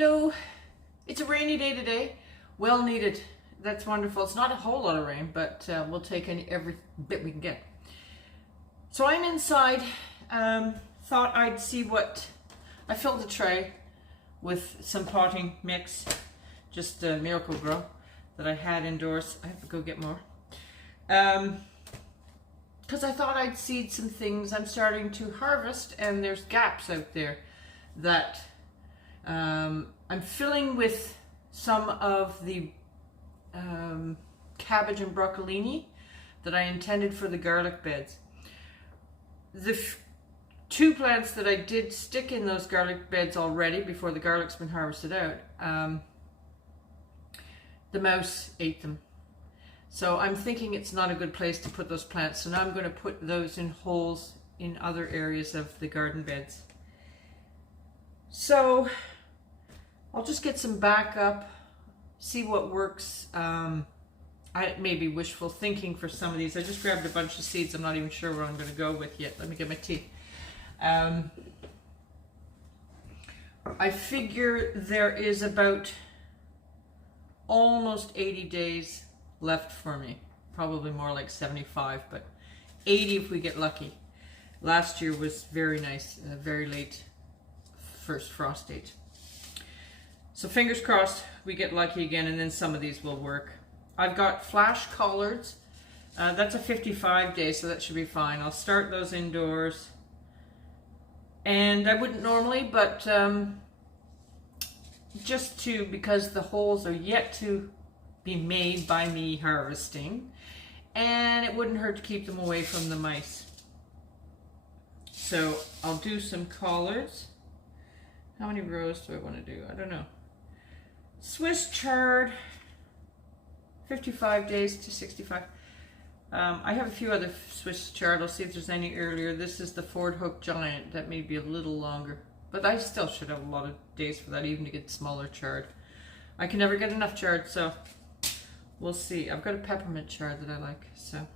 Hello, it's a rainy day today. Well needed. That's wonderful. It's not a whole lot of rain, but we'll take every bit we can get. So I'm inside. Thought I'd see what... I filled a tray with some potting mix, just a Miracle Grow that I had indoors. I have to go get more. Because I thought I'd seed some things. I'm starting to harvest and there's gaps out there that I'm filling with some of the cabbage and broccolini that I intended for the garlic beds. The two plants that I did stick in those garlic beds already before the garlic's been harvested out, the mouse ate them. So I'm thinking it's not a good place to put those plants. So now I'm going to put those in holes in other areas of the garden beds. So I'll just get some backup, see what works. I may be wishful thinking for some of these. I just grabbed a bunch of seeds. I'm not even sure where I'm going to go with yet. Let me get my tea. I figure there is about almost 80 days left for me. Probably more like 75, but 80 if we get lucky. Last year was very nice, very late first frost date. So fingers crossed we get lucky again, and then some of these will work. I've got flash collards. That's a 55 day, so that should be fine. I'll start those indoors. And I wouldn't normally, but because the holes are yet to be made by me harvesting, and it wouldn't hurt to keep them away from the mice. So I'll do some collards. How many rows do I want to do? I don't know. Swiss chard, 55 days to 65. I have a few other Swiss chard. I'll see if there's any earlier. This is the Ford Hook Giant. That may be a little longer, but I still should have a lot of days for that, even to get smaller chard. I can never get enough chard, so we'll see. I've got a peppermint chard that I like. So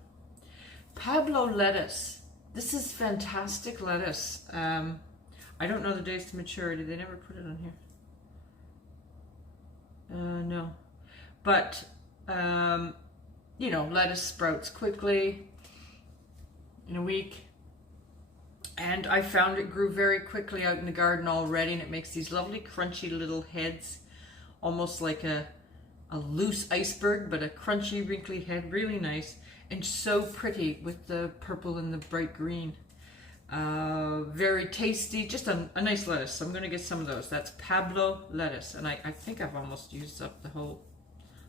Pablo lettuce. This is fantastic lettuce. I don't know the days to maturity. They never put it on here. No. But, you know, lettuce sprouts quickly in a week. And I found it grew very quickly out in the garden already, and it makes these lovely crunchy little heads, almost like a loose iceberg, but a crunchy, wrinkly head. Really nice. And so pretty with the purple and the bright green. Very tasty, just a nice lettuce. So I'm going to get some of those. That's Pablo lettuce, and I think I've almost used up the whole.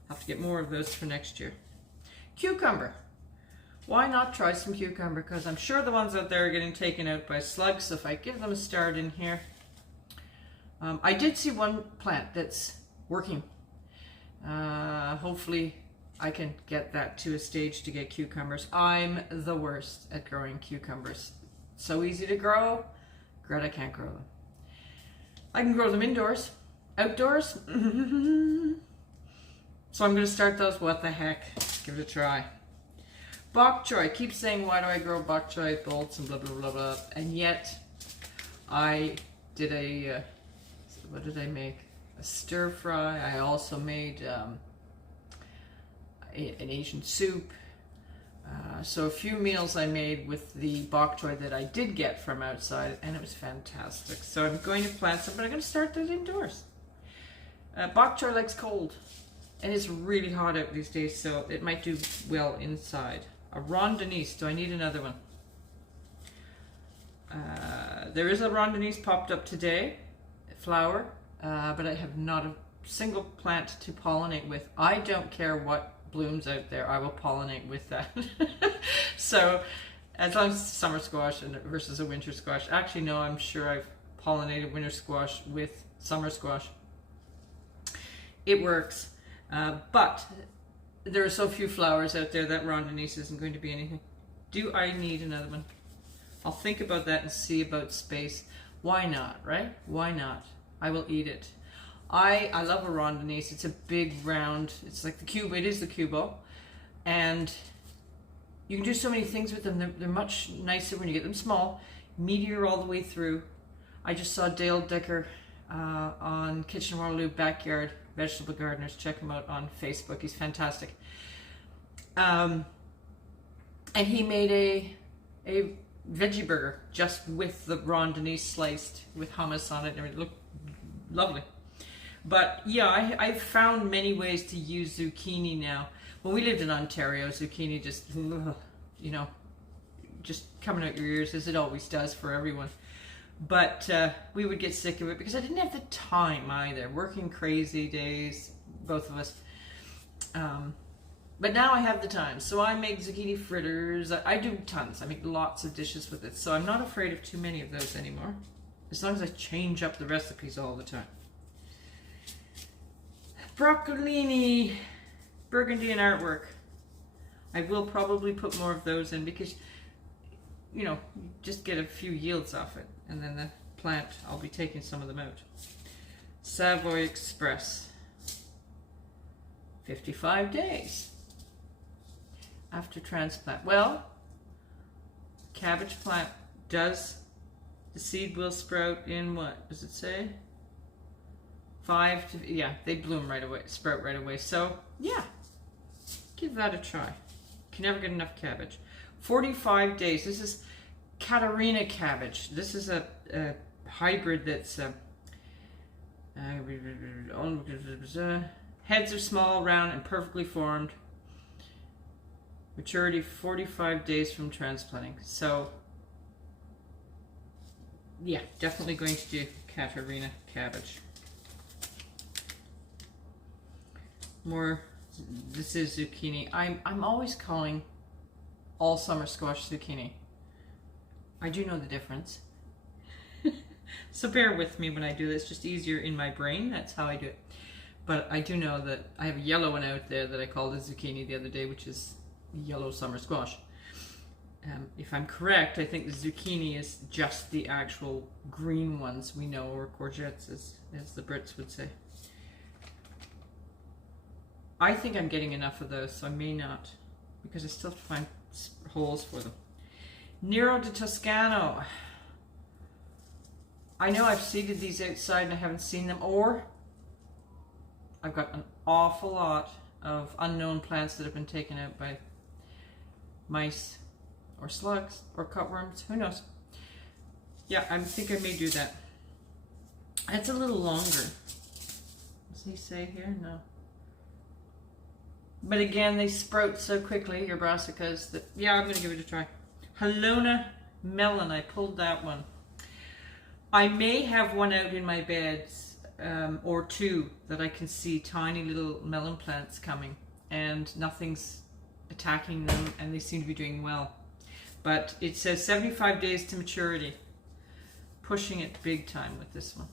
I'll have to get more of those for next year. Cucumber. Why not try some cucumber? Because I'm sure the ones out there are getting taken out by slugs. So if I give them a start in here. I did see one plant that's working. Hopefully I can get that to a stage to get cucumbers. I'm the worst at growing cucumbers. So easy to grow, Greta can't grow them. I can grow them indoors. Outdoors? So I'm going to start those. What the heck? Give it a try. Bok choy. Keep saying, why do I grow bok choy bolts and blah, blah, blah, blah. And yet, I did a, what did I make? A stir fry. I also made an Asian soup. So a few meals I made with the bok choy that I did get from outside, and it was fantastic. So I'm going to plant some, but I'm going to start that indoors. Bok choy likes cold, and it's really hot out these days, so it might do well inside. A rondinise. Do I need another one? There is a rondinise popped up today, flower, but I have not a single plant to pollinate with. I don't care what blooms out there, I will pollinate with that. So as long as it's summer squash versus a winter squash. Actually no, I'm sure I've pollinated winter squash with summer squash. It works, but there are so few flowers out there that rondinise isn't going to be anything. Do I need another one? I'll think about that and see about space. Why not, right? Why not? I will eat it. I love a rondinise. It's a big round, it's like the cube, it is the cubo, and you can do so many things with them. They're much nicer when you get them small. Meteor all the way through. I just saw Dale Decker on Kitchen Waterloo Backyard Vegetable Gardeners. Check him out on Facebook. He's fantastic. And he made a veggie burger just with the rondenise sliced with hummus on it, and it looked lovely. But yeah, I've found many ways to use zucchini now. When we lived in Ontario, zucchini just, you know, just coming out your ears, as it always does for everyone. But we would get sick of it because I didn't have the time either. Working crazy days, both of us. But now I have the time. So I make zucchini fritters. I do tons. I make lots of dishes with it. So I'm not afraid of too many of those anymore. As long as I change up the recipes all the time. Broccolini, burgundy and artwork. I will probably put more of those in because, you know, just get a few yields off it. And then the plant, I'll be taking some of them out. Savoy Express. 55 days after transplant. Well, cabbage plant does, the seed will sprout in what does it say? 5 to, yeah, they bloom right away, sprout right away. So yeah, give that a try. Can never get enough cabbage. 45 days. This is Katarina cabbage. This is a hybrid that's heads are small, round, and perfectly formed. Maturity 45 days from transplanting. So yeah, definitely going to do Katarina cabbage. More, this is zucchini. I'm always calling all summer squash zucchini. I do know the difference. So bear with me when I do this, just easier in my brain. That's how I do it. But I do know that I have a yellow one out there that I called a zucchini the other day, which is yellow summer squash. If I'm correct, I think the zucchini is just the actual green ones we know, or courgettes as the Brits would say. I think I'm getting enough of those, so I may not, because I still have to find holes for them. Nero di Toscano. I know I've seeded these outside and I haven't seen them, or I've got an awful lot of unknown plants that have been taken out by mice or slugs or cutworms, who knows. Yeah, I think I may do that. It's a little longer. Does he say here? No. But again, they sprout so quickly, your brassicas, that yeah, I'm going to give it a try. Halona melon, I pulled that one. I may have one out in my beds, or two, that I can see tiny little melon plants coming, and nothing's attacking them, and they seem to be doing well. But it says 75 days to maturity. Pushing it big time with this one.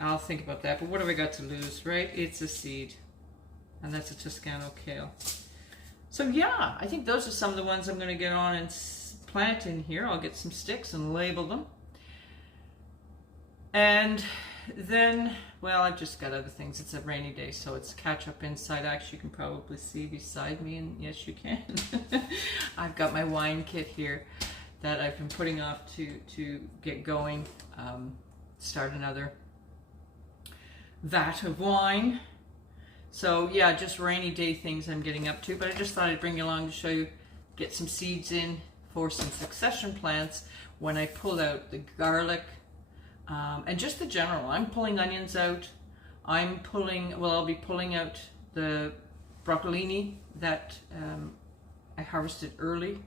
I'll think about that, but what have I got to lose, right? It's a seed, and that's a Toscano kale. So yeah, I think those are some of the ones I'm going to get on and plant in here. I'll get some sticks and label them. And then, well, I've just got other things. It's a rainy day, so it's catch up inside. Actually, you can probably see beside me, and yes, you can. I've got my wine kit here that I've been putting off to get going. Start another vat of wine. So yeah, just rainy day things I'm getting up to, but I just thought I'd bring you along to show you, get some seeds in for some succession plants when I pull out the garlic and just the general. I'm pulling onions out. I'm pulling, well, I'll be pulling out the broccolini that I harvested early.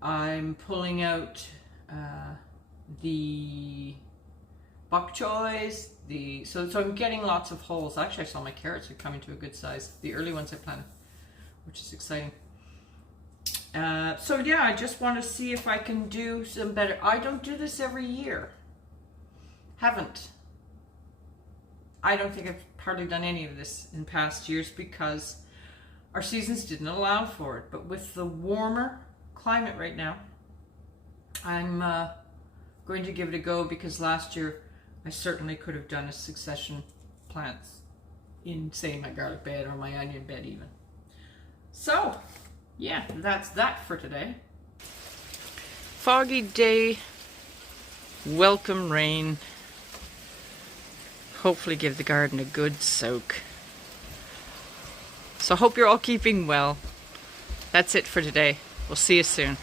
I'm pulling out the bok choys, so I'm getting lots of holes. Actually, I saw my carrots are coming to a good size. The early ones I planted, which is exciting. So yeah, I just want to see if I can do some better. I don't do this every year. Haven't. I don't think I've hardly done any of this in past years because our seasons didn't allow for it. But with the warmer climate right now, I'm going to give it a go, because last year I certainly could have done a succession plants in, say, my garlic bed or my onion bed even. So yeah, that's that for today. Foggy day welcome rain. Hopefully give the garden a good soak. So I hope you're all keeping well. That's it for today. We'll see you soon.